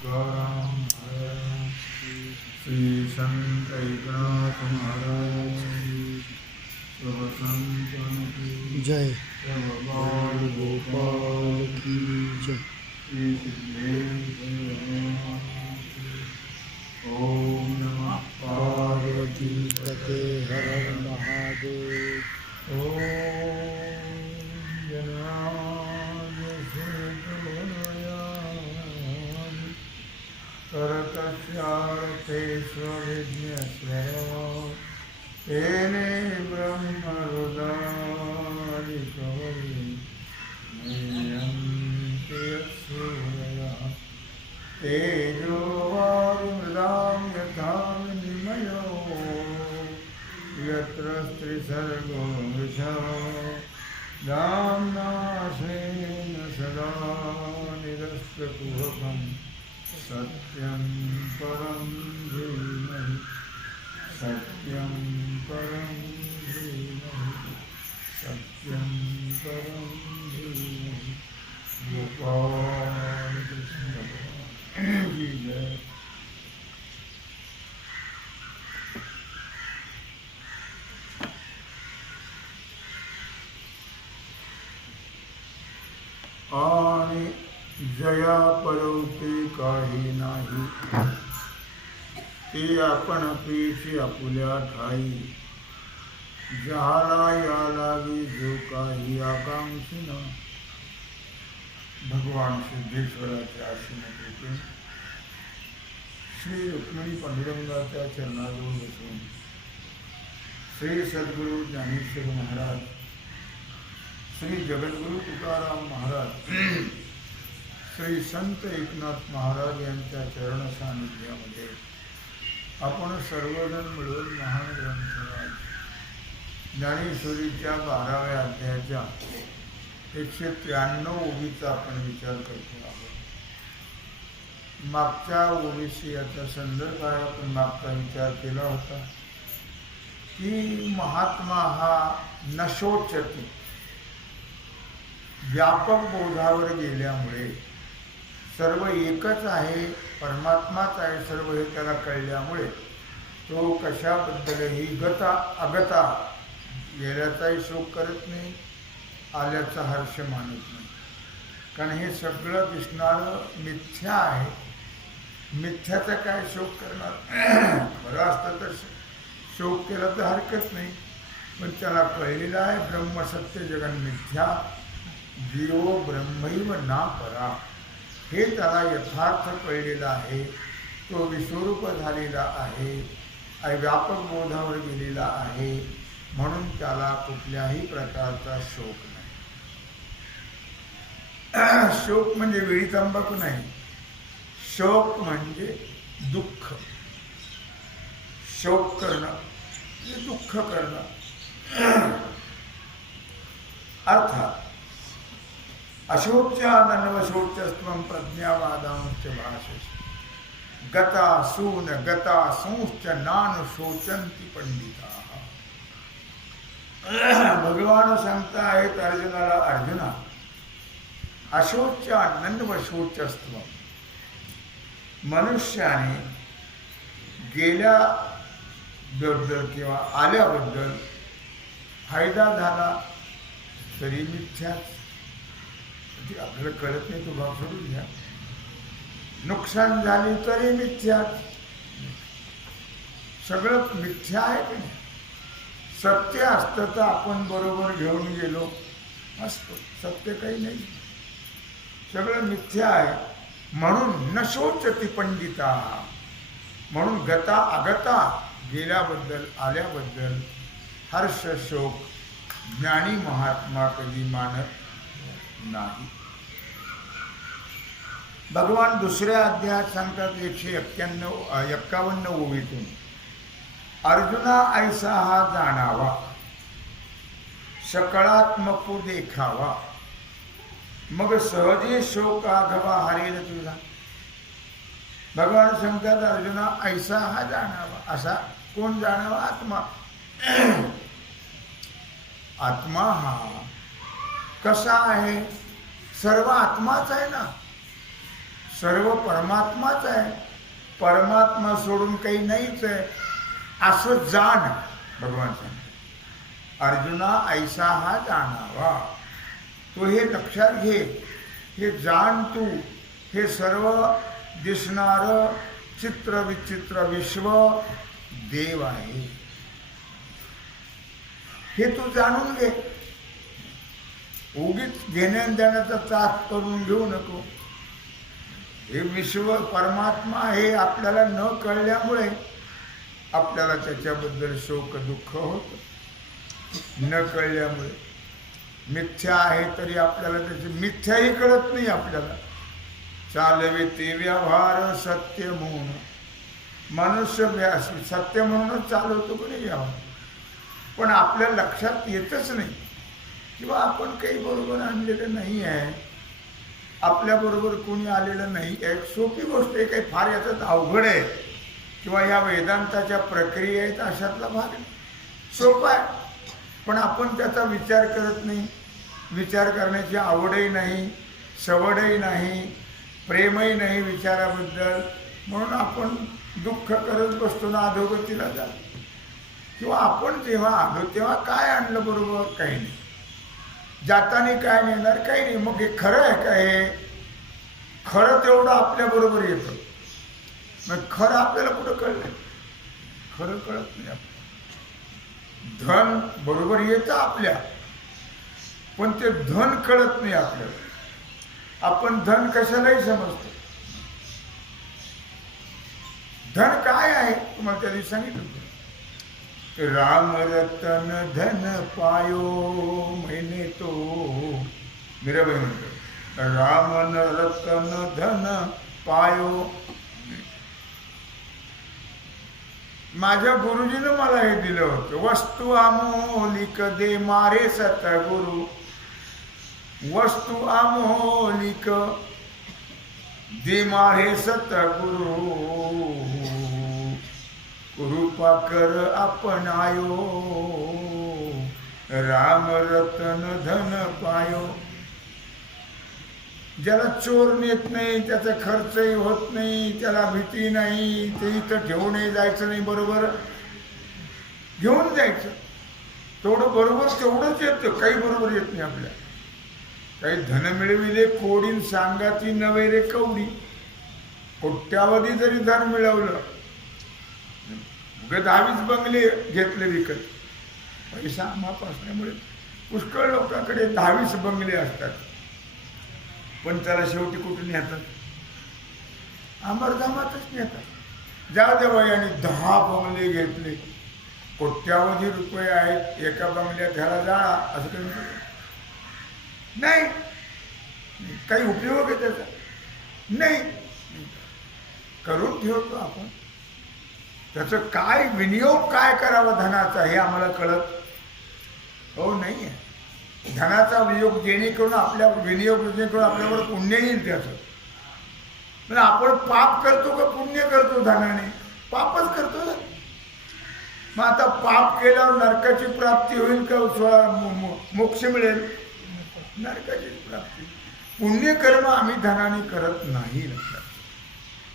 तुकाराम महाराज की, श्री संत एकनाथ महाराज की, सब संतन की जय। सब बाल गोपाल की जय। श्री सिद्धेश्वर भगवान की। ओम नमः पार्वती पते हर हर महादेव। ओम जनाय सुरतोनया करतस्यार्थे स्वविघ्नेश्वर तेने ब्रह्मरुदानि कवये मुह्यन्ति यत्सूरयः तेजो वारिमृदां यथा विनिमयो यत्र स्त्रिसर्गो मृषा दाम्ना स्वेन सदा निरस्तकुहकं सत्यं परं धीमहि सत्यं परं धीमहि सत्यं परं धीमहि। गोपाल कृष्ण भगवान की जय। आणि जया परवते काही नाही, ते आपण पेशी आपुल्या ठाई, जहाला या लागी जो काही आकांक्षी न। भगवान सिद्धेश्वराच्या आश्रमात श्री रुक्मिणी पांडुरंगाच्या चरणाजवळ बसून श्री सद्गुरू ज्ञानेश्वर महाराज, श्री जगद्गुरू तुकाराम महाराज, श्री संत एकनाथ महाराज यांच्या चरण सानिध्यामध्ये आपण सर्वजण मिळून महान ग्रंथराज ज्ञानेश्वरीच्या 12व्या अध्यायाच्या 193 ओवीचा आपण विचार करतो आहोत. मागच्या ओवीशी याचा संदर्भ आहे. आपण मागचा विचार केला होता की महात्मा हा नशोचती, व्यापक बोधावर गेल्यामुळे सर्व एकच आहे, परमात्माच आहे सर्व हे त्याला कळल्यामुळे तो कशाबद्दलही गता अगता गेल्याचाही शोक करत नाही, आल्याचा हर्ष मानत नाही. कारण हे सगळं दिसणारं मिथ्या आहे. मिथ्याचा काय शोक करणार? बरं असतं तर शोक केला तर हरकत नाही, पण त्याला कळलेलं आहे ब्रह्म सत्य जगन मिथ्या, जीवो ब्रह्मैव ना परा. हे त्याला यथार्थ कळलेलं आहे. तो विश्वरूप झालेला आहे, व्यापक बोधावर गेलेला आहे, म्हणून त्याला कुठल्याही प्रकारचा शोक नाही. शोक म्हणजे वेळी तंबाखू नाही. शोक म्हणजे दुःख. शोक करणं म्हणजे दुःख करणं. अर्थात अशोच्यानन्वशोचस्त्वं प्रज्ञावादांश्च भाषसे गता सून गता संश्च नानुशोचन्ति पंडिताः. भगवान सांगतायत अर्जुनाला, अर्जुना अशोच्यानन्वशोचस्त्वं, मनुष्याने गेल्याबद्दल किंवा आल्याबद्दल फायदा झाला तरी मिथ्याच. आपल्याला कळत नाही तो भाग सोडून घ्या. नुकसान झाली तरी मिथ्याच. सगळं मिथ्या आहे की नाही? सत्य असतं तर आपण बरोबर घेऊन गेलो असतो. सत्य काही नाही, सगळं मिथ्या आहे. म्हणून न शोचती पंडिता, म्हणून गता अगता गेल्याबद्दल आल्याबद्दल हर्ष शोक ज्ञानी महात्मा कधी मानत नाही. भगवान दुसऱ्या अध्यायात सांगतात 151 ओवीतून, अर्जुना ऐसा हा जाणावा, सकळात्मक देखावा, मग सहजे शोक आघवा हरेल तुझा. भगवान सांगतात अर्जुना ऐसा हा जाणावा. असा कोण जाणावा? आत्मा. आत्मा हा कसा आहे? सर्व आत्माच आहे ना. सर्व परमात्माच आहे, परमात्मा सोडून काही नाहीच आहे असं जाण. भगवान सांगतात अर्जुना ऐसा हा जाणावा. तो हे लक्षात घे, हे जाण तू, हे सर्व दिसणारं चित्र विचित्र विश्व देव आहे, हे तू जाणून घे. उगीच घेण्या देण्याचा त्रास करून घेऊ नको. हे विश्व परमात्मा हे आपल्याला न कळल्यामुळे आपल्याला त्याच्याबद्दल शोक दुःख होतं. न कळल्यामुळे मिथ्या आहे तरी आपल्याला त्याची मिथ्याही कळत नाही. आपल्याला चालवे ते व्यवहार सत्य म्हणून, मनुष्य सत्य म्हणूनच चालवतो कोणी व्यवहार, पण आपल्या लक्षात येतच नाही किंवा आपण काही बरोबर आणलेलं नाही आहे, आपल्याबरोबर कोणी आलेलं नाही. एक सोपी गोष्ट आहे, काही फार याच्यात अवघड आहे किंवा या वेदांताच्या प्रक्रिया आहेत अशातला भाग सोपा आहे, पण आपण त्याचा विचार करत नाही. विचार करण्याची आवडही नाही, सवडही नाही, प्रेमही नाही विचाराबद्दल, म्हणून आपण दुःख करत बसतो ना, अधोगतीला जातो. किंवा आपण जेव्हा आलो तेव्हा काय आणलं बरोबर, काही नाही. जाताना काय नेणार, काही नाही. मग हे खरं आहे का? हे खरं तेवढं आपल्याबरोबर येतं. मग खरं आपल्याला कुठं कळलं? खरं कळत नाही. आपलं धन बरोबर येतं आपल्या, पण ते धन कळत नाही आपल्याला. आपण धन कशालाही समजतो. धन काय आहे तुम्हाला त्या दिवशी सांगितलं. राम रतन धन पायो मैने तो, मीराबाई म्हणतो राम रतन धन पायो. माझ्या गुरुजीनं मला हे दिलं होतं. वस्तू अमोलिक दे मारे सतगुरु, वस्तू अमोलिक दे मारे सतगुरु, कृपा कर अपनायो राम रतन धन पायो. ज्याला चोर नेत नाही, त्याचा खर्चही होत नाही, त्याला भीती नाही, ते इथं घेऊनही जायचं नाही, बरोबर घेऊन जायचं. तेवढं बरोबर तेवढंच येतं, काही बरोबर येत नाही आपल्या. काही धन मिळविले कोडीन सांगाती नवे रे कवडी. कोट्यावधी जरी धन मिळवलं, 10-20 बंगले घेतले विकत, पैसा माप असल्यामुळे पुष्कळ लोकांकडे 10-20 बंगले असतात, पण त्याला शेवटी कुठून नेतात? अमरधामातच नेतात. जाऊ द्या वयाने 10 बंगले घेतले, कोट्यावधी रुपये आहेत, एका बंगल्यात घ्यायला जाळा, असं काही नाही. काही उपयोग आहे त्याचा नाही. करून ठेवतो आपण, त्याचं काय विनियोग काय करावा धनाचा हे आम्हाला कळत हो नाही आहे. धनाचा वियोग जेणेकरून आपल्या विनियोग जेणेकरून आपल्यावर पुण्य येईल त्याचं. पण आपण पाप करतो का पुण्य करतो? धनाने पापच करतो ना. मग आता पाप केल्यावर नरकाची प्राप्ती होईल का मोक्ष मिळेल? नरकाची प्राप्ती. पुण्यकर्म आम्ही धनाने करत नाही.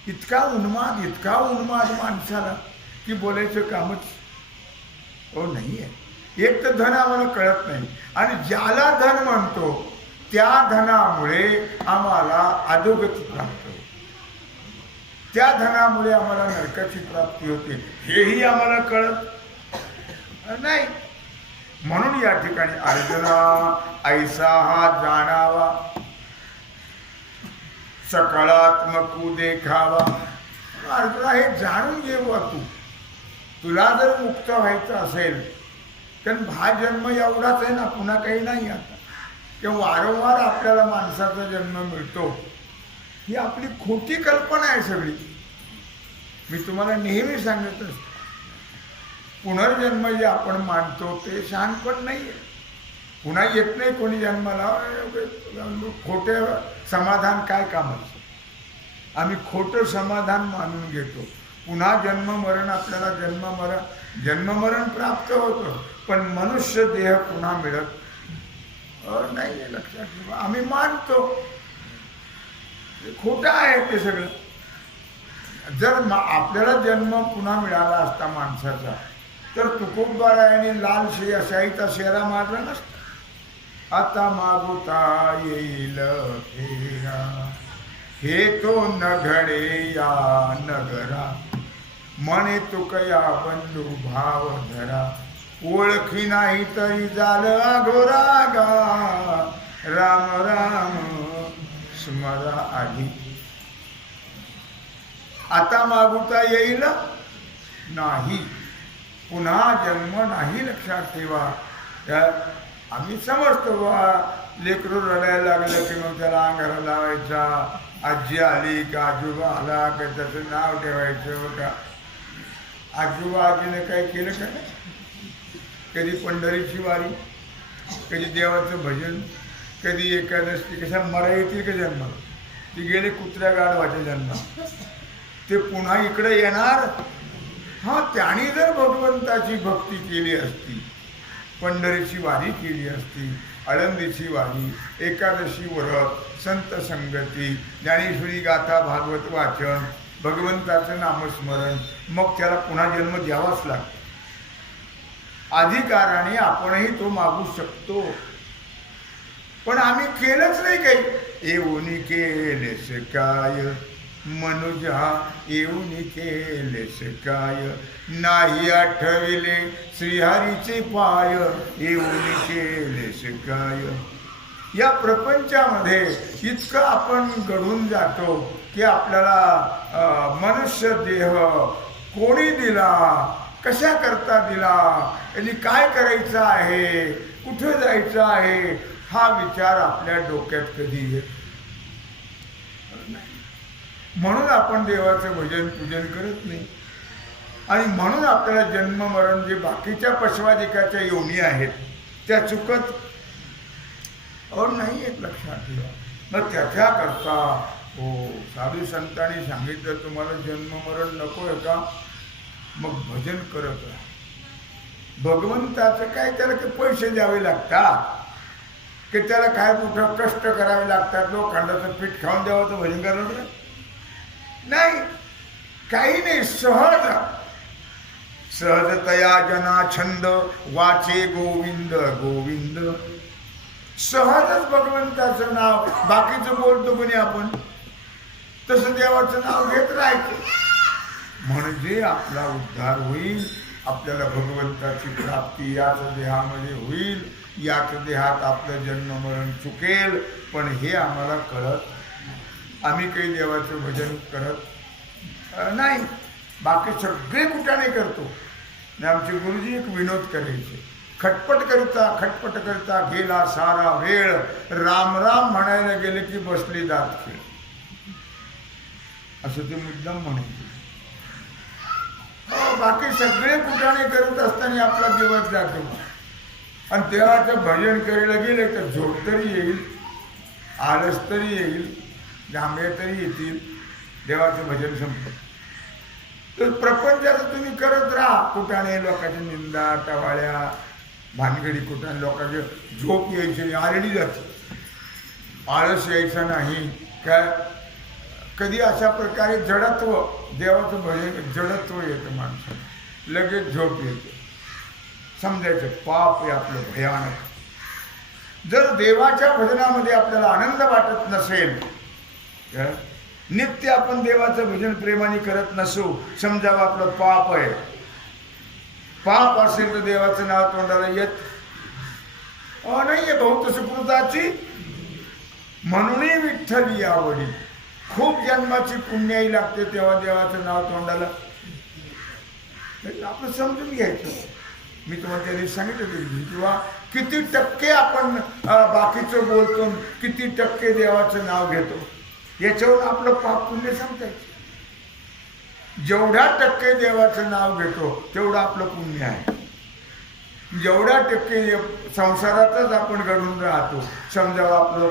इतका उन्माद माणसाला की बोलायचं कामच हो नाही आहे. एक तर धन आम्हाला कळत नाही, आणि ज्याला धन म्हणतो त्या धनामुळे आम्हाला अधोगती प्राप्त होते, त्या धनामुळे आम्हाला नरकाची प्राप्ती होते, हेही आम्हाला कळत नाही. म्हणून या ठिकाणी अर्जुना ऐसा हा जाणावा, सकारात्मक देखावा. अर्जुना हे जाणून घे बुवा, तुला जर मुक्त व्हायचं असेल कारण हा जन्म एवढाच आहे ना, पुन्हा काही नाही. आता किंवा वारंवार आपल्याला माणसाचा जन्म मिळतो, ही आपली खोटी कल्पना आहे सगळी. मी तुम्हाला नेहमी सांगत असतो, पुनर्जन्म जे आपण मानतो ते शहाणपण नाही आहे. पुन्हा येत नाही कोणी जन्माला. खोटे समाधान काय कामाचं? आम्ही खोटं समाधान मानून घेतो. पुन्हा जन्ममरण आपल्याला जन्ममरण प्राप्त होतं, पण मनुष्य देह पुन्हा मिळत नाही. लक्षात ठेवा, आम्ही मानतो. खोटं आहे ते सगळं. जर आपल्याला जन्म पुन्हा मिळाला असता माणसाचा तर तुकोबारायाने लाल शाहीचा शेरा मारला नसता. आता मागुता येईल फेरा, हे तो न घडे या नगरा, म्हणे तुकया बंधू भाव धरा, ओळखी नाही तरी झालं अघोरा गा, राम राम स्मरा आधी. आता मागुता येईल नाही, पुन्हा जन्म नाही, लक्षात ठेवा. आम्ही समजतो बा, लेकरू रडायला लागलं की मग त्याला अंगारा लावायचा, आजी आली का आजोबा आला का त्याचं नाव ठेवायचं का. आजोबा आजीने काय केलं का नाही? कधी पंढरीची वारी, कधी देवाचं भजन, कधी एकादशी. कशा मरा येतील का जन्माला? ती गेले कुत्र्या गाढवाच्या जन्मात, ते पुन्हा इकडे येणार. हा, त्याने जर भगवंताची भक्ती केली असती, पंढरीची वारी केली असती, आळंदीची वारी, एकादशी व्रत, संत संगती, ज्ञानेश्वरी गाथा, भागवत वाचन, भगवंताचं नामस्मरण, मग त्याला पुन्हा जन्म द्यावाच लागतो. अधिकाराने आपणही तो मागू शकतो, पण आम्ही केलंच नाही काही. येऊन केलेस काय मनुजा, येऊन केलेस काय, नाही आठविले श्रीहरीचे पाय, येऊन केलेस काय. या प्रपंचामध्ये इतकं आपण घडून जातो की आपल्याला मनुष्य देह कोणी दिला, कशा करता दिला, आणि काय करायचं आहे, कुठं जायचं आहे, हा विचार आपल्या डोक्यात कधी येत. म्हणून आपण देवाचं भजन पूजन करत नाही, आणि म्हणून आपल्याला जन्म मरण जे बाकीच्या पशवादिकाच्या योनी आहेत त्या चुकत नाही येत, लक्षात ठेवा. मग त्याच्याकरता हो साधू संतांनी सांगितलं तुम्हाला जन्म मरण नको आहे का, मग भजन करत राहा. भगवंताचं काय, त्याला काही पैसे द्यावे लागतात की त्याला काय मोठं कष्ट करावे लागतात, लोखंडाचं पीठ खाऊन द्यावं तर भजन करायला नाही, काही नाही. सहज सहजतया जना छंद वाचे गोविंद गोविंद. सहजच भगवंताचं नाव, बाकीचं बोलतो कोणी आपण, तसं देवाचं नाव घेत राहायचं, म्हणजे आपला उद्धार होईल, आपल्याला भगवंताची प्राप्ती याच देहामध्ये होईल, याच देहात आपलं जन्म मरण चुकेल. पण हे आम्हाला कळत, आम्ही काही देवाचं भजन करत नाही, बाकी सगळे कुठाने करतो. आमचे गुरुजी एक विनोद करायचे, खटपट करता गेला सारा वेळ, राम राम म्हणायला गेले की बसली दात खेळ, असं ते मुद्दाम म्हणायचे. बाकी सगळे कुठाने करत असताना आपला दिवस जातो, आणि देवाचं भजन करायला गेले तर झोप तरी येईल, आळस तरी येईल, जांभे तरी येतील, देवाचं भजन संपत. तर प्रपंचाचं तुम्ही करत राहा, कुठाने लोकांची निंदा टवाळ्या भानगडी, कुठाने लोकांची झोप यायची आरडी जाते, आळस यायचा नाही काय. कधी अशा प्रकारे जडत्व, देवाचं भजन जडत्व येतं माणसाला, लगेच झोप येते, समजायचं पाप आहे आपलं भयानक. जर देवाच्या भजनामध्ये आपल्याला आनंद वाटत नसेल, नित्य आपण देवाचं भजन प्रेमाने करत नसू, समजावं आपलं पाप आहे. पाप असेल तर देवाचं नाव तोंडाला येत नाहीये. बहुत सुकृताची म्हणून विठ्ठल आवडी, खूप जन्माची पुण्याई लागते तेव्हा देवाचं नाव तोंडाला. आपण समजून घ्यायचं. मी तुम्हाला त्या दिवशी सांगितलं किंवा किती टक्के आपण बाकीचं बोलतो, किती टक्के देवाचं नाव घेतो, याच्यावर आपलं पाप पुण्य सांगतायचं. जेवढ्या टक्के देवाचं नाव घेतो तेवढं आपलं पुण्य आहे. जेवढ्या टक्के संसारातच आपण घडून राहतो, समजावं आपलं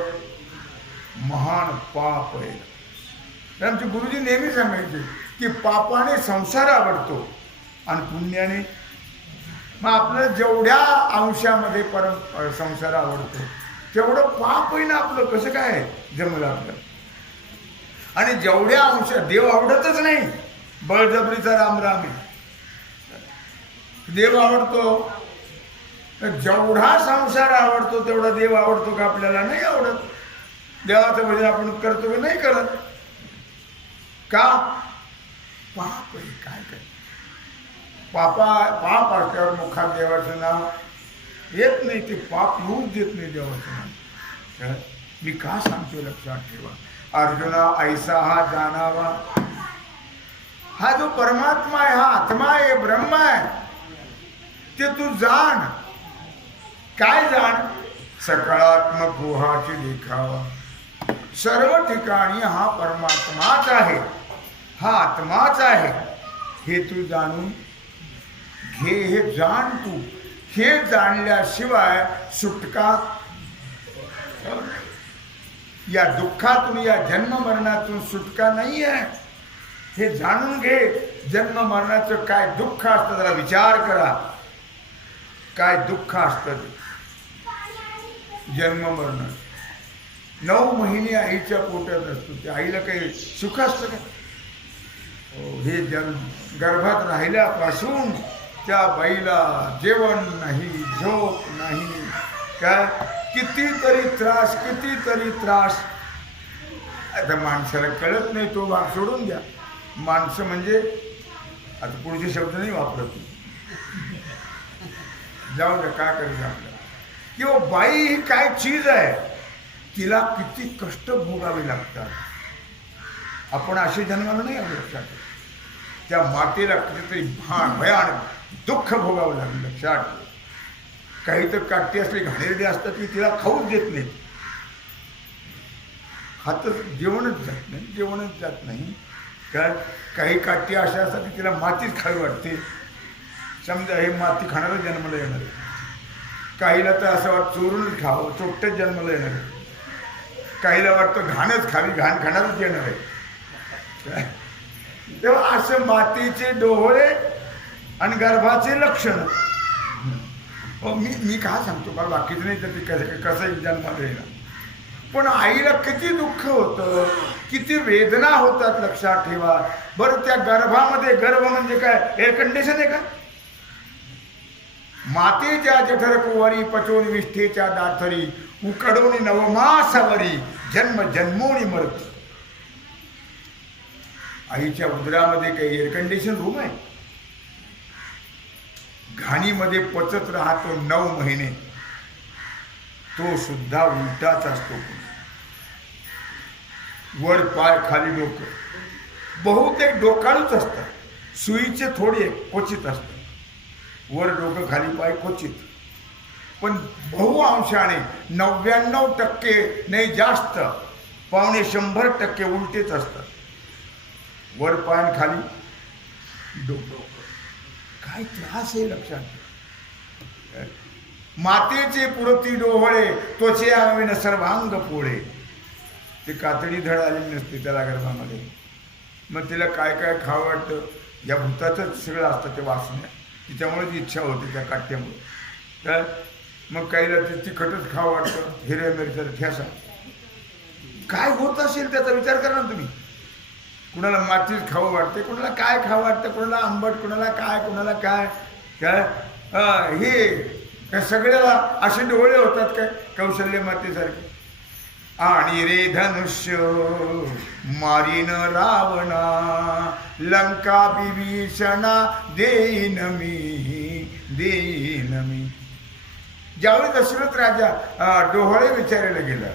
महान पाप आहे. आमचे गुरुजी नेहमी सांगायचे की पापाने संसार आवडतो आणि पुण्याने, मग आपलं जेवढ्या अंशामध्ये संसार आवडतो तेवढं पाप होईना आपलं कसं काय जमलं आपलं. आणि जेवढ्या अंश देव आवडतच नाही, बळजबरीचा राम राम आहे. देव आवडतो तर जेवढा संसार आवडतो तेवढा देव आवडतो का? आपल्याला नाही आवडत. देवाचं भजन आपण करतो की नाही करत का? पाप आहे. काय कर पाप असल्यावर मुखात देवाचं नाव येत नाही. ते पाप येऊच देत नाही देवाचं नाव. मी का सांगतो लक्षात ठेवा. अर्जुना ऐसा हा जाणावा. हा जो परमात्मा आहे, हा आत्मा आहे, ब्रह्म आहे, ते तू जाण. काय जाण? सकारात्मक गुहाची देखावा. सर्व ठिकाणी हा परमात्माच आहे, हा आत्माच आहे, हे तू जाणून घे. हे जाण तू. हे जाणल्याशिवाय सुटका, या दुःखातून, या जन्म मरणातून सुटका नाही आहे. हे जाणून घे. जन्म मरणाचं काय दुःख असतं जरा विचार करा. काय दुःख असतं जन्म मरण. 9 महिने आईच्या पोटात असतो. त्या आईला काही सुख असतं का? हे गर्भात राहिल्यापासून त्या बाईला जेवण नाही, झोप नाही, काय कितीतरी त्रास, कितीतरी त्रास. आता माणसाला कळत नाही, तो भाग सोडून द्या. माणसं म्हणजे आता पुढचे शब्द नाही वापरत, जाऊ द्या, काय करायचं आपल्याला. किंवा बाई ही काय चीज आहे, तिला किती कष्ट भोगावे लागतात. आपण असे जन्माला नाही आलो. लक्षात. त्या मातेला कितीतरी भयानक दुःख भोगावं लागलं. लक्षात. काही तर काठी असली घाणेरडी असतात की तिला खाऊच देत नाही. खातच, जेवणच जात नाही, जेवणच जात नाही. काय काही काठी अशा असतात की तिला मातीच खावी वाटते. समजा हे माती खाणारं जन्माला येणार आहे. काहीला तर असं वाटतं चोरूनच खावं, चोट्टच जन्माला येणार आहे. काहीला वाटतं घाणच खावी, घाण खाणारच येणार आहे. तेव्हा असं मातीचे डोळे आणि गर्भाचे लक्षण. मी काय सांगतो मला बाकीचं नाही तर ते कसं जन्माला येणार. पण आईला किती दुःख होतं, किती वेदना होतात. लक्षात ठेवा. बरं त्या गर्भामध्ये, गर्भ म्हणजे काय, एअर कंडिशन आहे का? मातेच्या जठर कुवारी पचोनी विष्ठेच्या दाथरी उकडोनी नवमासावरी जन्म जन्मोनी मरती. आईच्या उदरामध्ये काही एअर कंडिशन रूम आहे? घाणीमध्ये पचत राहतो 9 महिने. तो सुद्धा उलटाच असतो. वर पाय खाली डोकं. बहुतेक डोकाळूच असतात. सुईचे थोडे क्वचित असतात. वर डोकं खाली पाय क्वचित. पण बहुअंशाने 99% नाही जास्त, 95% उलटेच असतात. वर पाय खाली डोकं. काय त्रास आहे लक्षात. मातेचे पुरती डोहळे त्वचे आवेन सर्वांग पोळे. ते कातडी धड आलेली नसते त्याला गर्भामध्ये. मग तिला काय काय खावं वाटतं, या भूताचंच सगळं असतं ते वासने. तिच्यामुळे ती इच्छा होते त्या काट्यामुळे. काय मग काहीला ते तिखटच खावं वाटतं, हिरव्या मिरच्याचा ठेसा. काय होत असेल त्याचा विचार करा ना तुम्ही. कुणाला मातीच खावं वाटते, कुणाला काय खावं वाटतं, कुणाला आंबट, कुणाला काय, कुणाला काय. काय हे सगळ्याला असे डोळे होतात काय कौशल्य मातेसारखे. आणि रे धनुष्य मारीन रावणा लंका विभीषणा देईन मी. ज्यावेळी दशरथ राजा डोहळे विचारायला गेला,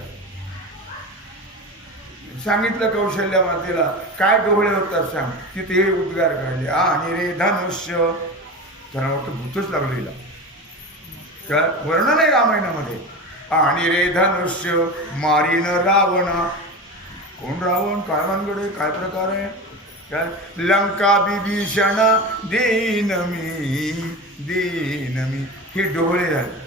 सांगितलं कौशल्या मातेला काय डोळे होतात सांग. तिथे हे उद्गार काढले. आणि रे धनुष्य. त्याला वाटतं भूतच लागलेला. काय वर्णन आहे रामायणामध्ये. आणि रे धनुष्य मारीन रावणा. कोण रावण, काय भानगड, काय प्रकार आहे. काय लंका विभीषण देईन मी. हे डोळे झाले.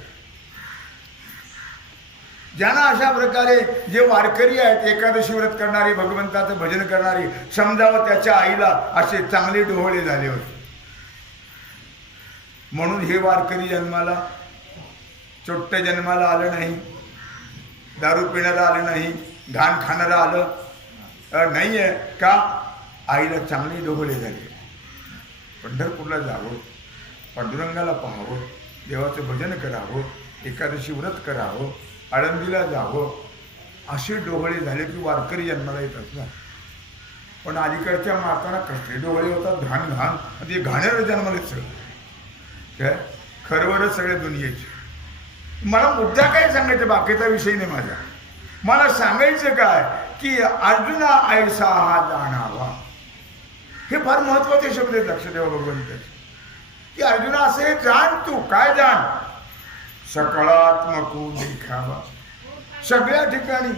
ज्यांना अशा प्रकारे जे वारकरी आहेत, एकादशी व्रत करणारे, भगवंताचं भजन करणारे, समजावं त्याच्या आईला असे चांगले डोळे झाले होते. म्हणून हे वारकरी जन्माला, चोट्ट जन्माला आलं नाही, दारू पिणारा आलं नाही, घाण खाणारं आलं. नाही आहे का? आईला चांगली डोहळे झाले, पंढरपूरला जावं, पांडुरंगाला पाहावं, देवाचं भजन करावं, एकादशी व्रत करावं, आळंदीला जावं, असे डोहळे झाले की वारकरी जन्माला येतात ना. पण अलीकडच्या माताना कसले डोहळे होतात, घाण घाण, ते घाणेर जन्माला सगळं काय खरवरच सगळ्या दुनियेची. मला मुद्दा काय सांगायचं, बाकीचा विषय नाही माझा. मला सांगायचं काय की अर्जुना ऐसा हा जाणावा, हे फार महत्वाचे शब्द आहेत, लक्ष ठेवा भगवंताचे. की अर्जुना असे जाण, तू काय जाण, सकळात्मक देखावा, सगळ्या ठिकाणी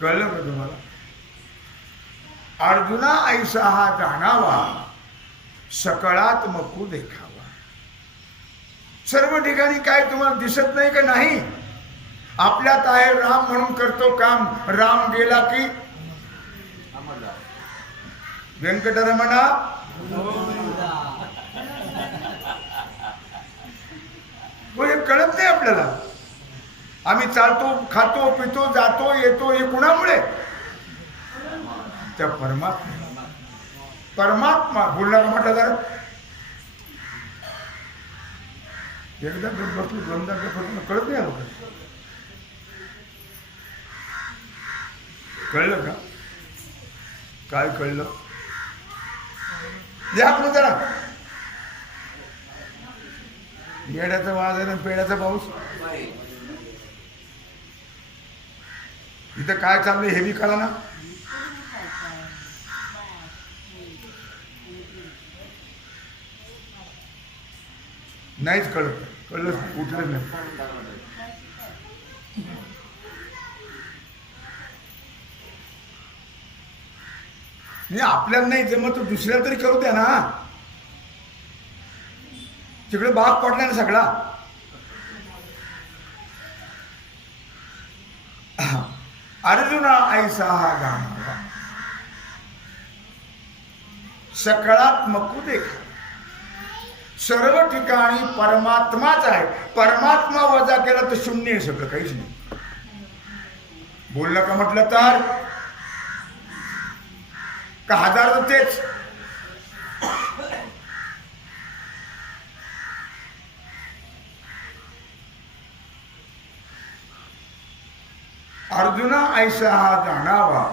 कळलं का तुम्हाला? अर्जुना ऐसा हा जाणावा, सकळात्मक देखावा. सर्व ठिकाणी काय तुम्हाला दिसत नाही का? नाही. आपल्यात आहे राम म्हणून करतो काम, राम गेला की व्यंकटरमणा हे कळत नाही आपल्याला. आम्ही चालतो, खातो, पितो, जातो, येतो, हे कुणामुळे? त्या परमात्मा. परमात्मा बोलला का म्हटलं जरा एकदा बसलो, दोनदा बसलो, कळत नाही आलं. कळलं का? काय कळलं? या आपण जरा. येड्याचा वाज आहे, पेड्याचा पाऊस. इथं काय चाललंय हे बी कळा ना. नाहीच कळत. कळलं उठलं नाही. आपल्याला नाही जमत तर दुसऱ्याला तरी करू द्या ना. तिकडे भाग पडला ना सगळा. अर्जुना ऐसा हा जाणावा, सकळात्मक देखा. सर्व ठिकाणी परमात्माच आहे. परमात्मा वजा केला तर शून्य आहे सगळं, काहीच नाही. बोललं का म्हटलं तर का हजार तेच. अर्जुना ऐसा हा जाणावा,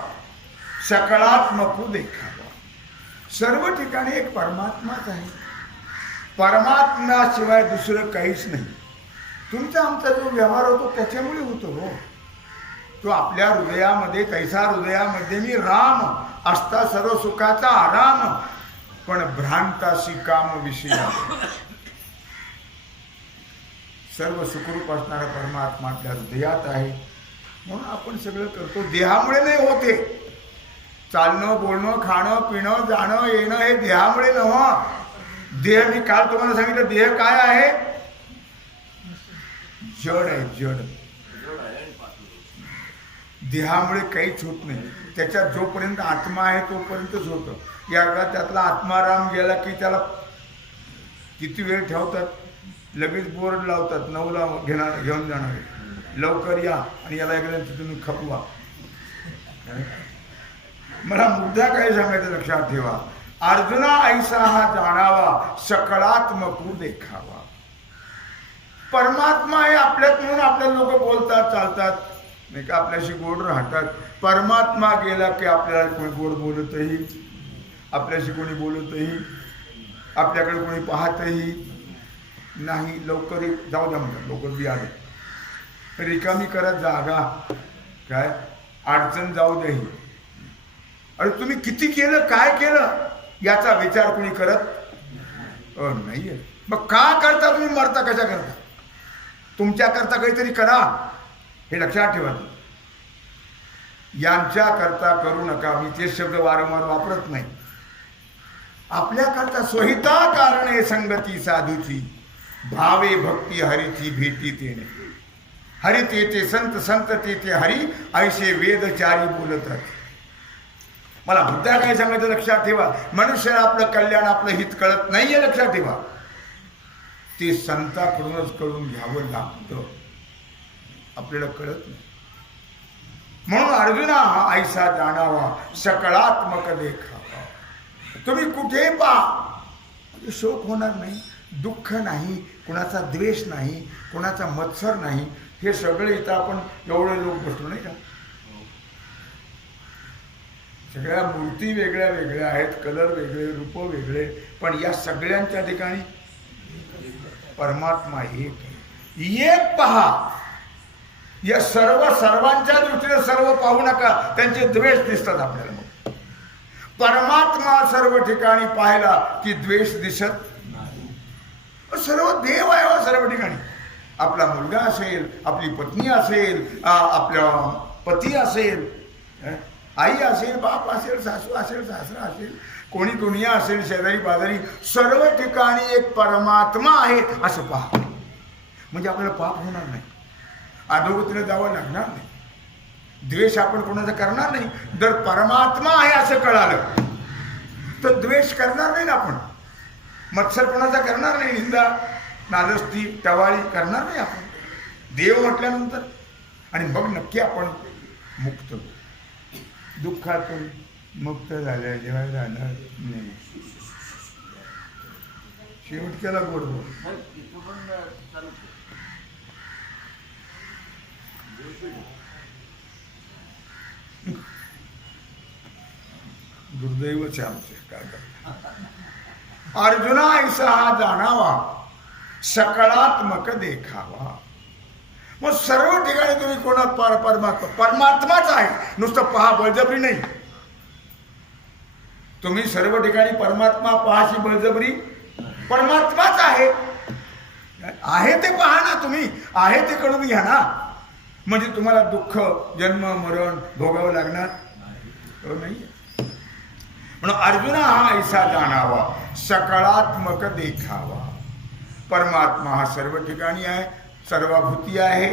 सकळात्मक देखावा. सर्व ठिकाणी एक परमात्माच आहे. परमात्म्याशिवाय दुसरं काहीच नाही. तुमचा आमचा जो व्यवहार होतो त्याच्यामुळे होतो हो. तो आपल्या हृदयामध्ये, तैसा हृदयामध्ये मी राम असता सर्व सुखाचा आराम, पण भ्रांताशी काम विषय. सर्व सुखरूप असणारा परमात्मा आपल्या हृदयात आहे, म्हणून आपण सगळं करतो. देहामुळे नाही होते. चालणं, बोलणं, खाणं, पिणं, जाणं, येणं हे देहामुळे नव्हतं. देह, मी काल तुम्हाला सांगितलं, देह काय आहे? जड आहे, जड. देहामुळे काहीच होत नाही. त्याच्यात जोपर्यंत आत्मा आहे तोपर्यंतच होतं. याला त्यातला आत्माराम गेला की त्याला किती वेळ ठेवतात, लगेच बोर्ड लावतात, 9ला घेऊन जाणार, लवकर या, आणि याला एकदा तिथून खपवा. मला मुद्दा काय सांगायचं लक्षात ठेवा. अर्जुना ऐसा हा जाणावा, सकळात्मक देखावा. परमात्मा आहे आपल्यात म्हणून आपल्या लोक बोलतात, चालतात, नाही का, आपल्याशी गोड राहतात. परमात्मा गेला की आपल्याला कोणी गोड बोलतही, आपल्याशी कोणी बोलतही, आपल्याकडे कोणी पाहतही नाही. लवकर जाऊ द्या म्हणतात, लवकर बी आले, रिकामी करत जागा, काय अडचण जाऊ द्याही. अरे तुम्ही किती केलं, काय केलं याचा विचार कोणी करत नाहीये. मग का करता तुम्ही? मरता कशा करता? तुमच्या करता काहीतरी करा, हे लक्षात ठेवा. यांच्या करता करू नका. मी तेच शब्द वारंवार वापरत नाही. आपल्या करता स्वहिता कारणे संगती साधूची, भावे भक्ती हरीची भेटी तेने. हरी तेथे संत, संत तेथे हरी, ऐसे वेदचारी बोलतात. मला मुद्दा काय सांगायचं लक्षात ठेवा. मनुष्याला आपलं कल्याण आपलं हित कळत नाहीये, लक्षात ठेवा. ते संताकडूनच कळून घ्यावं लागतं, आपल्याला कळत नाही. म्हणून अर्जुना हा ऐसा जाणावा सकळात्मक देखावा. तुम्ही कुठे पहा शोक होणार नाही, दुःख नाही, कुणाचा द्वेष नाही, कुणाचा मत्सर नाही. हे सगळे इथं आपण एवढे लोक बसलो नाही का. सगळ्या मूर्ती वेगळ्या वेगळ्या आहेत, कलर वेगळे, रूप वेगळे, पण या सगळ्यांच्या ठिकाणी परमात्मा एक आहे. एक पहा. या सर्वांच्या दृष्टीने सर्व पाहू नका, त्यांचे द्वेष दिसतात आपल्याला. मग परमात्मा सर्व ठिकाणी पाहिला की द्वेष दिसत नाही. सर्व देव आहे हो सर्व ठिकाणी. आपला मुलगा असेल, आपली पत्नी असेल, आपला पती असेल, आई असेल, बाप असेल, सासू असेल, सासरा असेल, कोणी असेल, शेजारी बाजारी, सर्व ठिकाणी एक परमात्मा आहे असं पहा. म्हणजे आपल्याला पाप होणार नाही, अधोगतीला जावं लागणार नाही, द्वेष आपण कोणाचा करणार नाही. जर परमात्मा आहे असं कळालं तर द्वेष करणार नाही ना आपण, मत्सर कोणाचा करणार नाही, निंदा नालस्ती टवाळी करणार नाही आपण देव म्हटल्यानंतर. आणि मग नक्की आपण मुक्त, दुःखातून मुक्त झाल्याशिवाय राहणार नाही. शेवटच्याला गोड बोल. दुर्दैवच आहे आमचे. काय करणार. अर्जुना ऐसा हा जाणावा सकळात्मक देखावा. मग सर्व ठिकाणी तुम्ही कोणात परमात्माच आहे, नुसतं पहा, बळजबरी नाही. तुम्ही सर्व ठिकाणी परमात्मा पहाशी बळजबरी, परमात्माच आहे ते पहा ना. तुम्ही आहे ते कळून घ्या ना, म्हणजे तुम्हाला दुःख जन्म मरण भोगावं लागणार नाही. म्हणून अर्जुना हा ऐसा जाणावा सकळात्मक देखावा. परमात्मा हा सर्व ठिकाणी आहे, सर्वभूती आहे.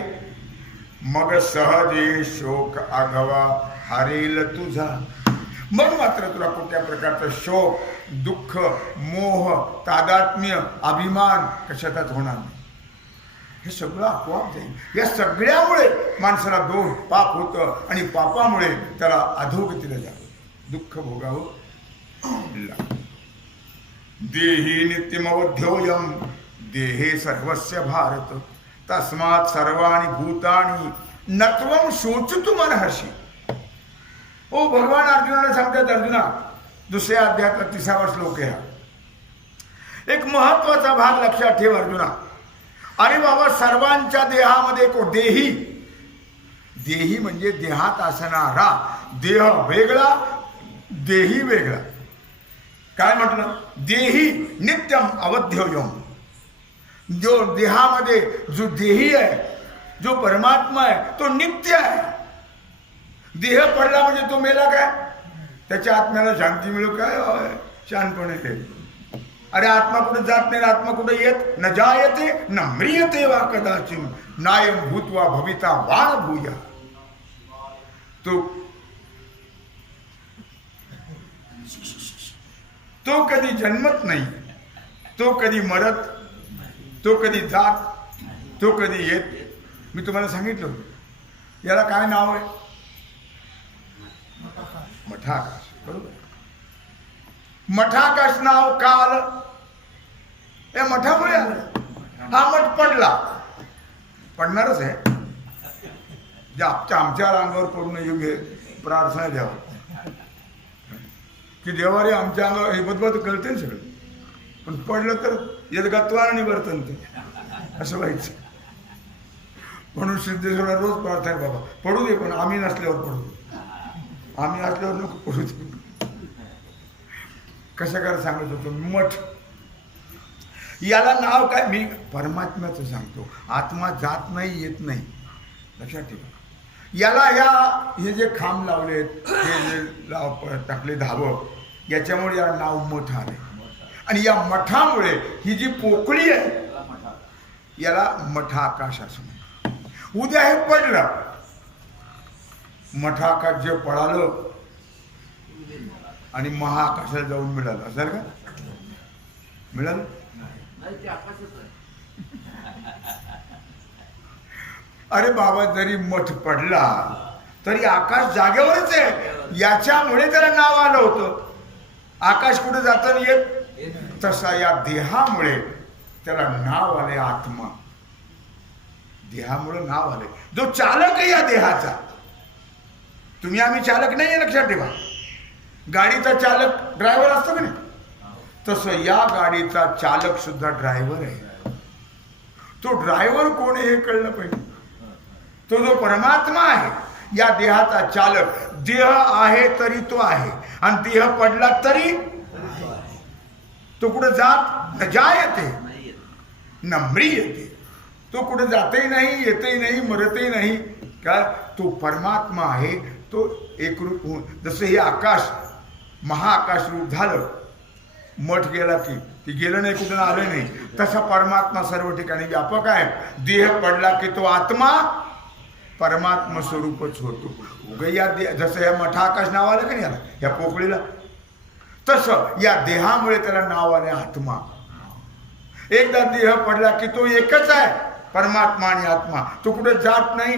मग सहजे शोक आघवा हरेल तुझा. मग मात्र तुला कोणत्या प्रकारचं शोक, दुःख, मोह, तादात्म्य, अभिमान कशातच होणार नाही. हे सगळं आपोआप जाईल. या सगळ्यामुळे माणसाला दोष पाप होतं आणि पापामुळे त्याला अधोगतीला जावं, दुःख भोगावं. देही नित्यमवध्योयम देहे सर्वस्य भारत तस्मात् सर्वाणि भूतानि नत्वं शोचितुम् अर्हसि. ओ भगवान अर्जुनाला सांगतात, अर्जुना दुसऱ्या अध्यायातला 30वा श्लोक आहे हा. एक महत्वाचा भाग लक्षात ठेव अर्जुना. अरे बाबा, सर्वांच्या देहामध्ये देही, देही म्हणजे देहात असणारा, देह वेगळा देही वेगळा. काय म्हटलं? देही नित्यम अवध्योयम. जो देहामध्ये जो देही आहे, जो परमात्मा आहे, तो नित्य आहे. देह पडला म्हणजे तो मेला काय? त्याच्या आत्म्याला शांती मिळू काय? शांतपणे ते. अरे आत्मा कुठे जात नाही, आत्मा कुठे येत न जायते न म्रियते वा कदाचिन नायम भूत्वा भविता वान भूया. तो कधी जन्मत नाही, तो कधी मरत, तो कधी जात, तो कधी येत. मी तुम्हाला सांगितलं याला काय नाव आहे? मठाकाश. बरोबर. मठाकाश नाव का आलं? या मठामुळे आलं. हा मठ पडला, पडणारच आहे. जे आमच्या अंगावर पडून योग्य प्रार्थना द्यावं की देवारे आमच्या अंगावर हे बदबद कळते ना सगळं, पण पडलं तर यदगत्वाने वर्तन ते असं व्हायचं. म्हणून सिद्धेश्वरा रोज प्रार्थना, बाबा पडू दे, पण आम्ही नसल्यावर पडू दे, आम्ही असल्यावर नको पडू दे. कसं करा सांगत होतो. मठ याला नाव काय? मी परमात्म्याचं सांगतो. आत्मा जात नाही, येत नाही, लक्षात ठेवा. याला हे जे खांब लावलेत, हे जे टाकले धावं, याच्यामुळे याला नाव मठ आले. आणि या मठामुळे ही जी पोकळी आहे याला मठाकाश असं म्हणतात. उद्या हे पडलं, मठाकाश जे पळालं आणि महाआकाशाला जाऊन मिळालं असेल का? मिळालं? अरे बाबा, जरी मठ पडला तरी आकाश जागेवरच आहे. याच्यामुळे त्याला नाव आलं होतं. आकाश कुठे जातं येत, तसा या देहामुळे त्याला नाव आले आत्मा. देहामुळे नाव आले. जो चालक आहे या देहाचा, तुम्ही आम्ही चालक नाहीये, लक्षात ठेवा. गाडीचा चालक ड्रायव्हर असतो का नाही, तसं या गाडीचा चालक सुद्धा ड्रायव्हर आहे. तो ड्रायव्हर कोण आहे हे कळलं पाहिजे. तो जो परमात्मा आहे या देहाचा चालक. देह आहे तरी तो आहे, आणि देह पडला तरी तो कुठे जात न जायते न म्रियते. तो कुठे जातही नाही, येतही नाही, मरतही नाही. काय तो परमात्मा आहे. तो एकरूप होऊन, जसं हे आकाश महाआकाश रूप झालं, मठ गेला की गेलं नाही, कुठं आलं नाही, तसा परमात्मा सर्व ठिकाणी व्यापक आहे. देह पडला की तो आत्मा परमात्मा स्वरूपच होतो. या जसं या मठा आकाश नाव आलं का नाही याला, या पोकळीला, तसं या देहामुळे त्याला नाव आले आत्मा. एकदा देह पडला की तो एकच आहे, परमात्मा आणि आत्मा. तो कुठे जात नाही.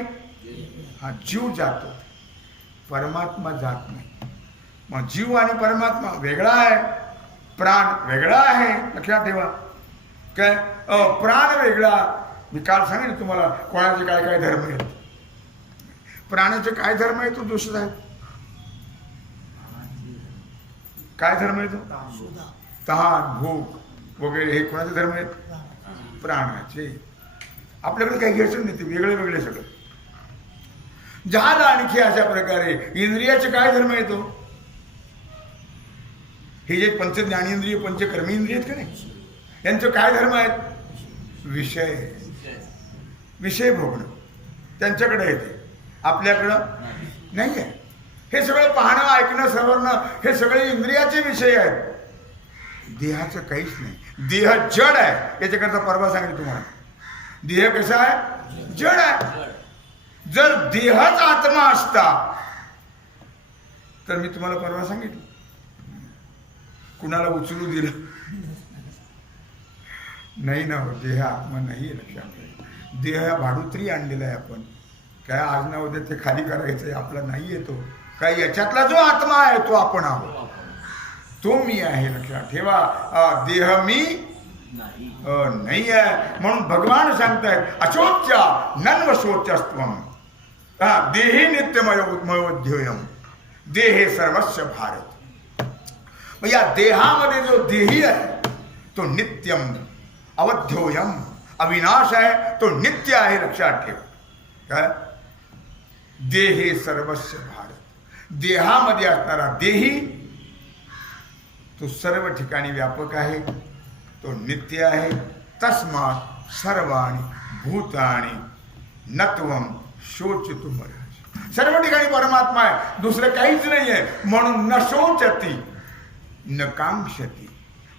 हा जीव जातो, परमात्मा जात नाही. मग जीव आणि परमात्मा वेगळा आहे, प्राण वेगळा आहे. लक्षात ठेवा. काय प्राण वेगळा. मी काल सांगितलं तुम्हाला कोणाचे काय काय धर्म आहेत. प्राण्याचे काय धर्म आहे तो दुसरा आहे. काय धर्म आहे तो? तहान भूक वगैरे हे कोणाचे धर्म आहेत? प्राणाचे. आपल्याकडे काही घ्यायचं नाही, ते वेगळे वेगळे सगळं. झालं आणखी अशा प्रकारे इंद्रियाचे काय धर्म येतो? हे जे पंच ज्ञानेंद्रिय पंच कर्मेंद्रिय आहेत का नाही, यांचे काय धर्म आहेत? विषय. विषय भोगणं त्यांच्याकडे येते, आपल्याकडं नाही आहे. हे सगळं पाहणं ऐकणं सवरणं हे सगळे इंद्रियाचे विषय आहेत. देहाचं काहीच नाही. देह जड आहे. याच्याकरता परवा सांगितलं तुम्हाला. देह कसा आहे? जड आहे. जर देहच आत्मा असता तर मी तुम्हाला परवा सांगितलं, कुणाला उचलू दिलं नाही ना. देह आत्मा नाही. लक्षात. देह भाडुत्री आणलेला आहे आपण. काय आज ना उद्या ते खाली करायचंय, आपला नाही येतो काय. याच्यातला जो आत्मा आहे तो आपण आहोत, तो मी आहे. लक्षात ठेवा. देह मी नाही आहे. म्हणून भगवान सांगतायत अशोच्या नन्वशोचस्त्वम देहे नित्यमयोध्ययम देहे सर्वस्व भारत. मग या देहामध्ये जो देही आहे तो नित्यम अवध्योयम अविनाश आहे, तो नित्य आहे. लक्षात ठेव. काय? देहे सर्वस्व भारत. देहामध्ये असणारा देही तो सर्व ठिकाणी व्यापक आहे, तो नित्य आहे. तस्मात् सर्वाणि भूतानि नत्वम शोचितुम. सर्व ठिकाणी परमात्मा आहे, दुसरं काहीच नाही आहे. म्हणून न शोचती न कांक्षती.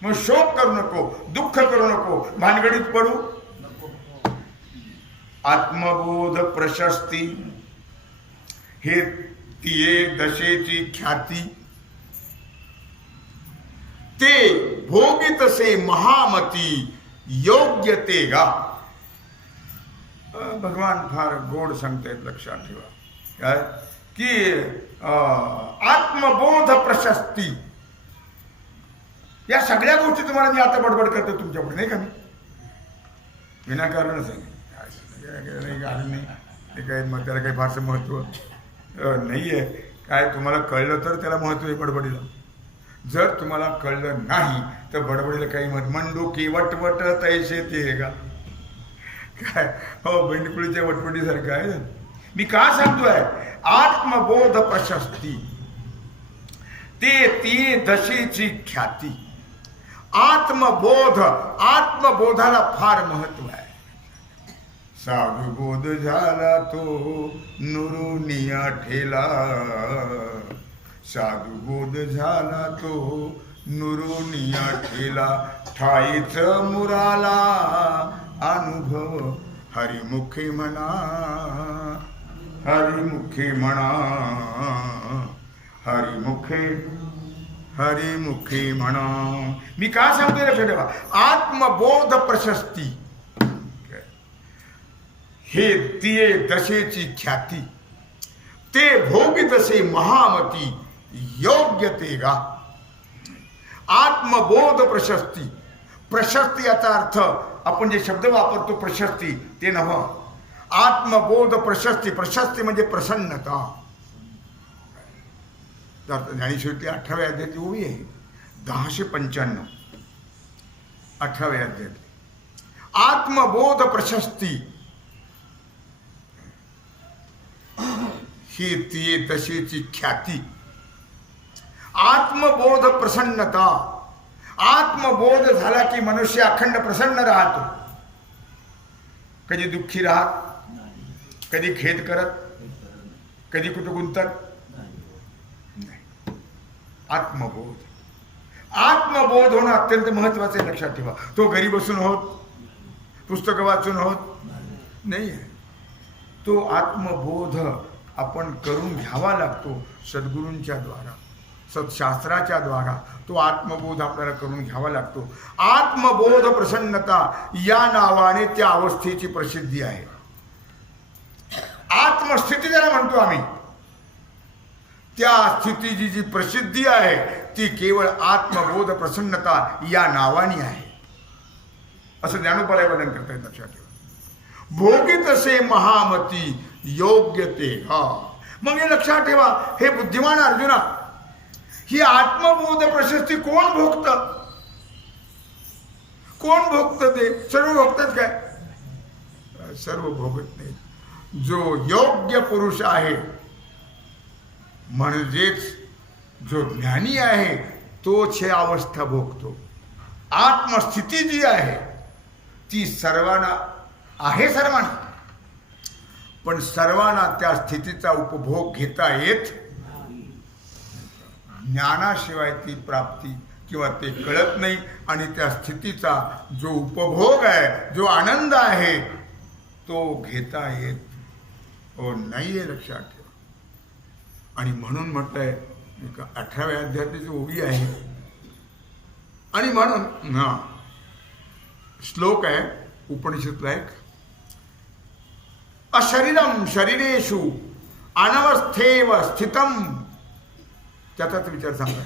मग शोक करू नको, दुःख करू नको, भानगडीत पडू नको. आत्मबोध प्रशस्ती हे तिये दशेची ख्याती. ते भोगितसे महामती योग्य ते गा. भगवान फार गोड सांगतायत. लक्षात ठेवा. काय की आत्मबोध प्रशस्ती या सगळ्या गोष्टी तुम्हाला मी आता बडबड करतो तुमच्यापुढे, नाही का? मी विनाकारणच आहे. काय मग त्याला काही फारसं महत्व नाही आहे. काय तुम्हाला कळलं तर त्याला महत्व आहे बडबडीला. जर तुम्हाला कळलं नाही तर बडबडीला काही मंडुकी वटवट तैसे ते का काय. हो, बेंडकुळीच्या वटवटीसारखं आहे. मी का सांगतोय? आत्मबोध प्रशस्ती ते ती दशेची ख्याती. आत्मबोध, आत्मबोधाला फार महत्व आहे. साधुबोध झाला तो नुरुनिया ठेला. साधुबोध झाला तो नुरुनिया ठेला. ठाईच मुराला अनुभव हरिमुखे म्हणा. हरिमुखे म्हणा. हरिमुखे हरिमुखे म्हणा. मी का सांगतोय लक्षात ठेवा. आत्मबोध प्रशस्ती हे तिये दशेची ख्याती, ते भोगी तसे महामती योग्य ते गा. आत्मबोध प्रशस्ती. प्रशस्ती याचा अर्थ आपण जे शब्द वापरतो प्रशस्ती ते नव्हं. आत्मबोध प्रशस्ती. प्रशस्ती म्हणजे प्रसन्नता. ज्ञानेश्वरीतली 18व्या अध्यायाची ओवी आहे 1095. 18व्या अध्यायातली आत्मबोध प्रशस्ती ही ती दशेची ख्याती. आत्मबोध प्रसन्नता. आत्मबोध झाला की मनुष्य अखंड प्रसन्न राहतो. कधी दुःखी राहत, कधी खेद करत, कधी कुठं गुंतत नाही. आत्मबोध. आत्मबोध होणं अत्यंत महत्वाचं आहे. लक्षात ठेवा. तो घरी बसून होत, पुस्तकं वाचून होत नाही आहे. तो आत्मबोध आपण करून घ्यावा लागतो सद्गुरूंच्या द्वारा, सत्शास्त्राच्या द्वारा. तो आत्मबोध आपल्याला करून घ्यावा लागतो. आत्मबोध प्रसन्नता या नावाने त्या अवस्थेची प्रसिद्धी आहे. आत्मस्थिती ज्याला म्हणतो आम्ही, त्या स्थितीची जी प्रसिद्धी आहे ती केवळ आत्मबोध प्रसन्नता या नावाने आहे, असं ज्ञानोबाला वर्णन करता येत. लक्षात ठेवा. भोगी तसे महामती योग्य ते हा. मग हे लक्षात ठेवा. हे बुद्धिमान अर्जुना, ही आत्मबोध प्रशस्ती कोण भोगत? कोण भोगत? ते सर्व भोगतात काय? सर्व भोगत नाही. जो योग्य पुरुष आहे म्हणजेच जो ज्ञानी आहे तोच हे अवस्था भोगतो. आत्मस्थिती जी आहे ती सर्वांना आहे, सर्वांना, पण सर्वांना त्या स्थितीचा उपभोग घेता येत ज्ञानाशिवाय ती प्राप्ती किंवा ते कळत नाही. आणि त्या स्थितीचा जो उपभोग आहे, जो आनंद आहे तो घेता येत नाही आहे. लक्षात ठेवा. आणि म्हणून म्हटलंय 18व्या अध्यायाची ओवी आहे. आणि म्हणून श्लोक आहे उपनिषदला एक, अशरीरम शरीरेषु अनवस्थेव स्थितम. त्याचाच विचार सांगताय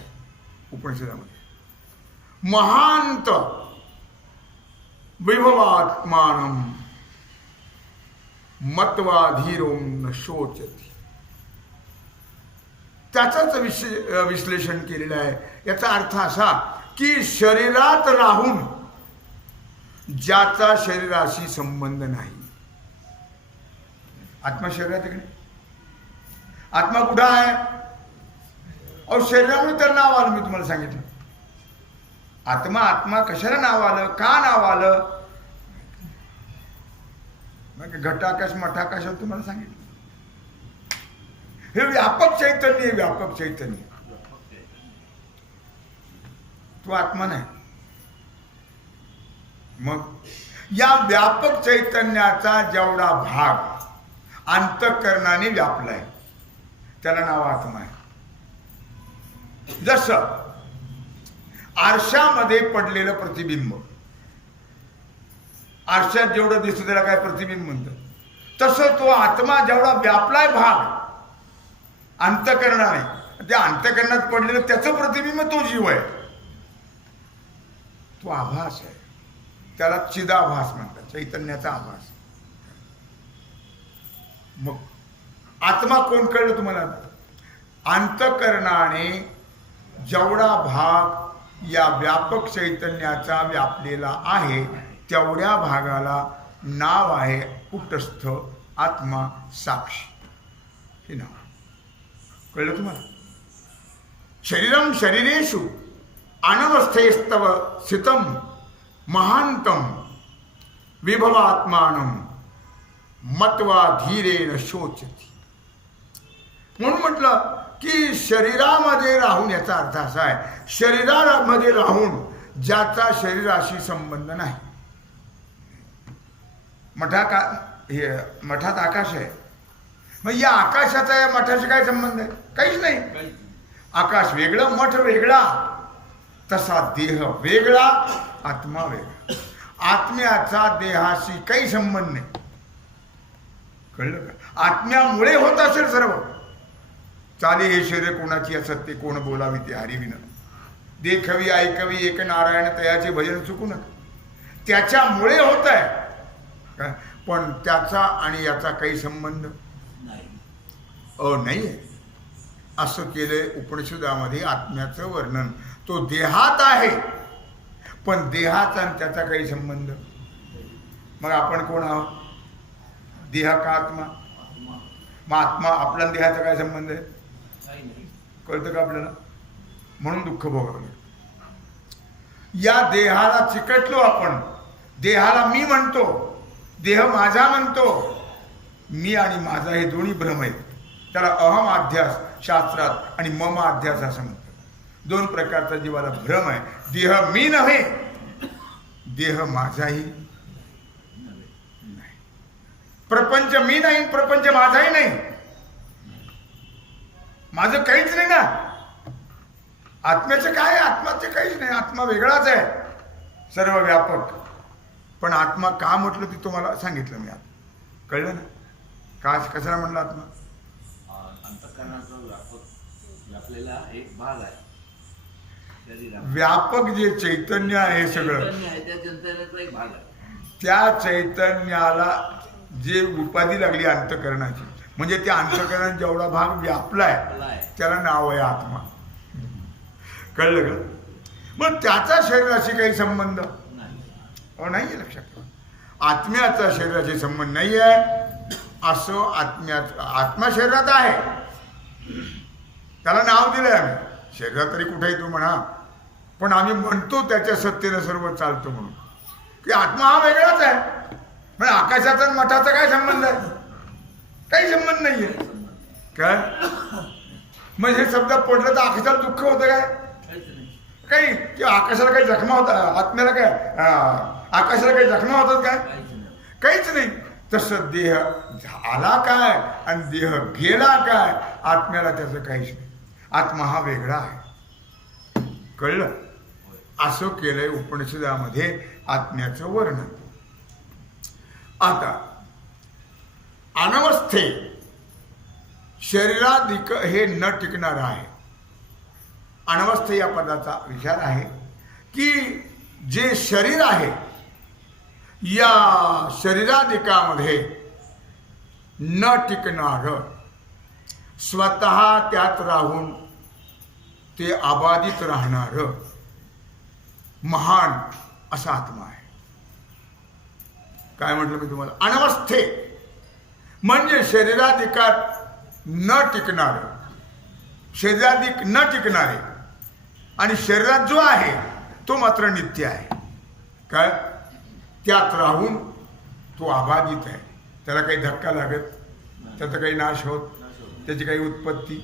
उपनिषदामध्ये. महांत विभवात्मानम मत्वा धीरोम न शोचती. त्याचाच विश्लेषण केलेलं आहे. याचा अर्थ असा की शरीरात राहून ज्याचा शरीराशी संबंध नाही. आत्मा शरीरात आहे की नाही? आत्मा कुठं आहे? अहो शरीरामुळे तर नाव आलं. मी तुम्हाला सांगितलं आत्मा. आत्मा कशाला नाव आलं, का नाव आलं? घटाकाश मठाकाश तुम्हाला सांगितलं. हे व्यापक चैतन्य, व्यापक चैतन्य. तो आत्मा नाही. मग या व्यापक चैतन्याचा जेवढा भाग अंतःकरणाने व्यापलाय त्याला नाव आत्मा आहे. जसं आरशामध्ये पडलेलं प्रतिबिंब, आरशात जेवढं दिसतं त्याला काय प्रतिबिंब म्हणतं, तसं तो आत्मा जेवढा व्यापलाय भाग अंतःकरणाने, त्या अंतःकरणात पडलेलं त्याचं प्रतिबिंब तो जीव आहे. तो आभास आहे. त्याला चिदाभास म्हणतात, चैतन्याचा आभास. मग आत्मा कोण कळलं तुम्हाला? अंतःकरणाने जेवढा भाग या व्यापक चैतन्याचा व्यापलेला आहे तेवढ्या भागाला नाव आहे कुटस्थ आत्मा साक्षी. हे नाव कळलं तुम्हाला? शरीरम शरीरेषु अनवस्थेस्तव स्थितम महांतम विभवात्मानम मत्वा धीरेन शोचती. म्हणून म्हटलं की शरीरामध्ये राहून, याचा अर्थ असा आहे शरीरामध्ये राहून ज्याचा शरीराशी संबंध नाही. मठात आकाश आहे, मग या आकाशाचा या मठाशी काय संबंध आहे? काहीच नाही. आकाश वेगळं, मठ वेगळा, तसा देह वेगळा, आत्मा वेगळा. आत्म्याचा देहाशी काही संबंध नाही. कळलं का? आत्म्यामुळे होत असेल सर्व. चाले हे शरीर कोणाची असत ते कोण बोलावी ते हरिविन. देखवी ऐकवी एक नारायण तयाचे भजन चुकू नका. त्याच्यामुळे होत आहे, पण त्याचा आणि याचा काही संबंध नाही आहे. असं केलंय उपनिषदामध्ये आत्म्याचं वर्णन. तो देहात आहे, पण देहाचा आणि त्याचा काही संबंध. मग आपण कोण आहोत? देह का आत्मा? मग आत्मा आपला देहाचा काय संबंध आहे? कळतं का आपल्याला? म्हणून दुःख भोगावं. या देहाला चिकटलो आपण. देहाला मी म्हणतो, देह माझा म्हणतो. मी आणि माझा हे दोन्ही भ्रम आहेत. त्याला अहम अध्यास शास्त्रात आणि मम अध्यास असं म्हणतात. दोन प्रकारचा जीवाला भ्रम आहे. देह मी नव्हे, देह माझाही नाही. प्रपंच मी नाही, प्रपंच माझाही नाही. माझं काहीच नाही ना. आत्म्याचं काय? आत्माचं काहीच नाही. आत्मा वेगळाच आहे, सर्व व्यापक. पण आत्मा का म्हटलं ते तुम्हाला सांगितलं मी. आता कळलं ना का कशाला म्हणलं आत्मा? अंतःकरणाचा व्यापलेला एक भाग आहे. व्यापक जे चैतन्य आहे सगळं, त्या चैतन्याचा एक भाग आहे. त्या चैतन्याला जे उपाधी लागली अंतःकरणाची, म्हणजे त्या अंतःकरणात जेवढा भाग व्यापलाय त्याला नाव आहे आत्मा. कळलं का? मग त्याचा शरीराशी काही संबंध नाही. लक्षात ठेवा, आत्म्याचा शरीराशी संबंध नाही आहे. असं आत्मा शरीरात आहे, त्याला नाव दिलंय आम्ही. शरीरात तरी कुठेही तू म्हणा, पण आम्ही म्हणतो त्याच्या सत्तेनं सर्व चालतो म्हणून, की आत्मा हा वेगळाच आहे. म्हणजे आकाशाचा आणि मठाचा काय संबंध आहे? काही संबंध नाहीये. काय म्हणजे हे शब्द पडलं तर आकाशाला दुःख होतं काय? काही. किंवा आकाशाला काही जखमा होता? आत्म्याला काय आकाशाला काही जखमा होतात काय? काहीच नाही. तसं देह झाला काय आणि देह गेला काय, आत्म्याला त्याचं काहीच नाही. आत्मा हा वेगळा आहे. कळलं? असं केलंय उपनिषदामध्ये आत्म्याचं वर्णन. आता अनवस्थे शरीराधिक हे न टिकणार आहे. अनवस्थे या पदाचा विचार आहे की जे शरीर आहे या शरीराधिकामध्ये न टिकणार, स्वतः त्यात राहून ते अबाधित राहणार महान असा आत्मा आहे. काय म्हटलं मी तुम्हाला? अनवस्थे म्हणजे शरीराधिकात न टिकणार, शरीराधिक न टिकणारे, आणि शरीरात जो आहे तो मात्र नित्य आहे. काय? त्यात राहून तो अबाधित आहे. त्याला काही धक्का लागत, त्याचा काही नाश होत, त्याची काही उत्पत्ती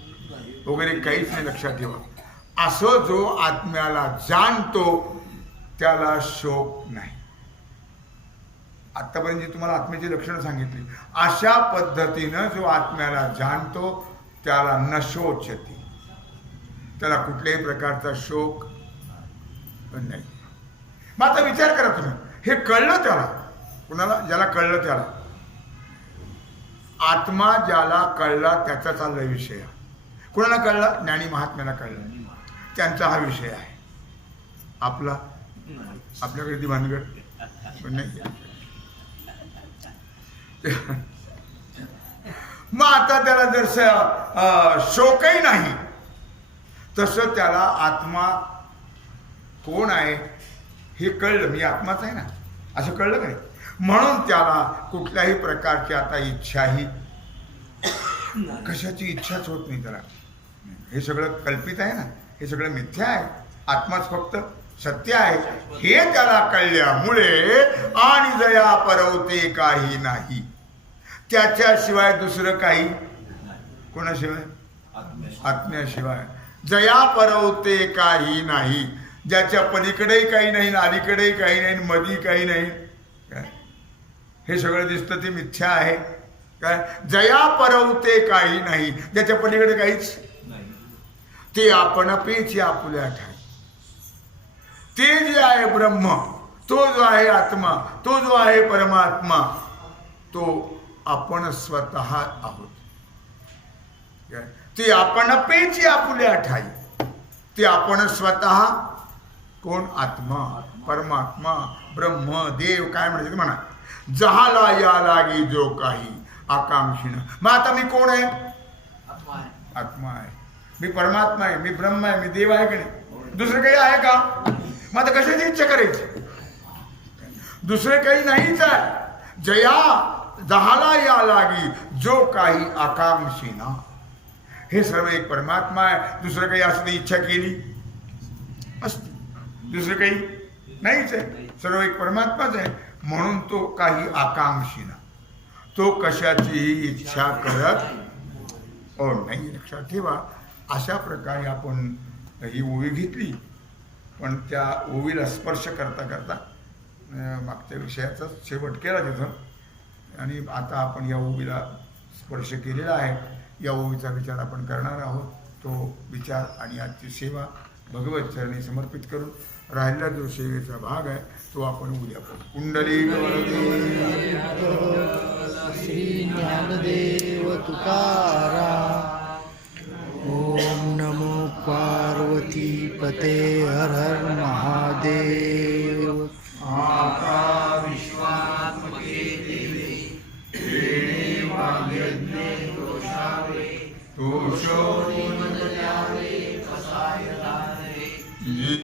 वगैरे काहीच नाही. लक्षात ठेवा, असं जो आत्म्याला जाणतो त्याला शोक नाही. आतापर्यंत जी तुम्हाला आत्म्याची लक्षणं सांगितली, अशा पद्धतीनं जो आत्म्याला जाणतो त्याला न शोचते. त्याला कुठल्याही प्रकारचा शोक नाही. मग आता विचार करा तुम्ही, हे कळलं त्याला, कुणाला? ज्याला कळलं त्याला. आत्मा ज्याला कळला त्याचा चाललाय विषय. कुणाला कळला? ज्ञानी महात्म्याला कळलं, त्यांचा हा विषय आहे. आपला आपल्याकडे ती भानगड पण नाही. मग आता त्याला जर शोकही नाही, तसं त्याला आत्मा कोण आहे हे कळलं. मी आत्माच आहे ना असं कळलं काय? म्हणून त्याला कुठल्याही प्रकारची आता इच्छाही, कशाची इच्छाच होत नाही त्याला. हे सगळं कल्पित आहे ना, हे सगळं मिथ्या आहे. आत्माच फक्त सत्य आहे हे त्याला कळल्यामुळे आणि जया परवते काही नाही, त्याच्याशिवाय दुसरं काही. कोणाशिवाय? आत्म्याशिवाय. जया परवते काही नाही, ज्याच्या पलीकडेही काही नाही, अलीकडेही काही नाही, मधी काही नाही. काय हे सगळं दिसतं ते मिथ्या आहे. काय? जया परवते काही नाही, ज्याच्या पलीकडे काहीच. ते आपण पेची आपुल्या ठाई. ते जे आहे ब्रह्म, तो जो आहे आत्मा, तो जो आहे परमात्मा, तो आपण स्वतः आहोत. ते आपण पेची आपुल्या ठाई. ते आपण स्वतः कोण? आत्मा, परमात्मा, ब्रह्म, देव, काय म्हणायचं म्हणा. जहाला या लागी जो काही आकांक्षीण. मग आता मी कोण आहे? आत्मा आहे. आत्मा आहे. मी परमात्मा आहे, मी ब्रह्म आहे, मी देव आहे की नाही? दुसरं काही आहे का? मग आता कशाची इच्छा करायची? दुसरे काही नाहीच आहे. जया जहाला या लागी जो काही आकांक्षीना. हे सर्व एक परमात्मा आहे. दुसरं काही असं इच्छा केली असते, दुसरं काही नाहीच आहे. सर्व एक परमात्माच आहे. म्हणून तो काही आकांक्षीना, तो कशाचीही इच्छा करत नाही. लक्षात ठेवा. अशा प्रकारे आपण ही ओवी घेतली, पण त्या ओवीला स्पर्श करता करता मागच्या विषयाचा शेवट केला तिथं. आणि आता आपण या ओवीला स्पर्श केलेला आहे. या ओवीचा विचार आपण करणार आहोत. तो विचार आणि आजची सेवा भगवत चरणी समर्पित करून राहिलेला जो सेवेचा भाग आहे तो आपण उद्या करू. कुंडली श्री ज्ञानदेव तुकाराम. ओम नमो पार्वती पते हर हर महादेव. विश्वात्मके देवी दोषो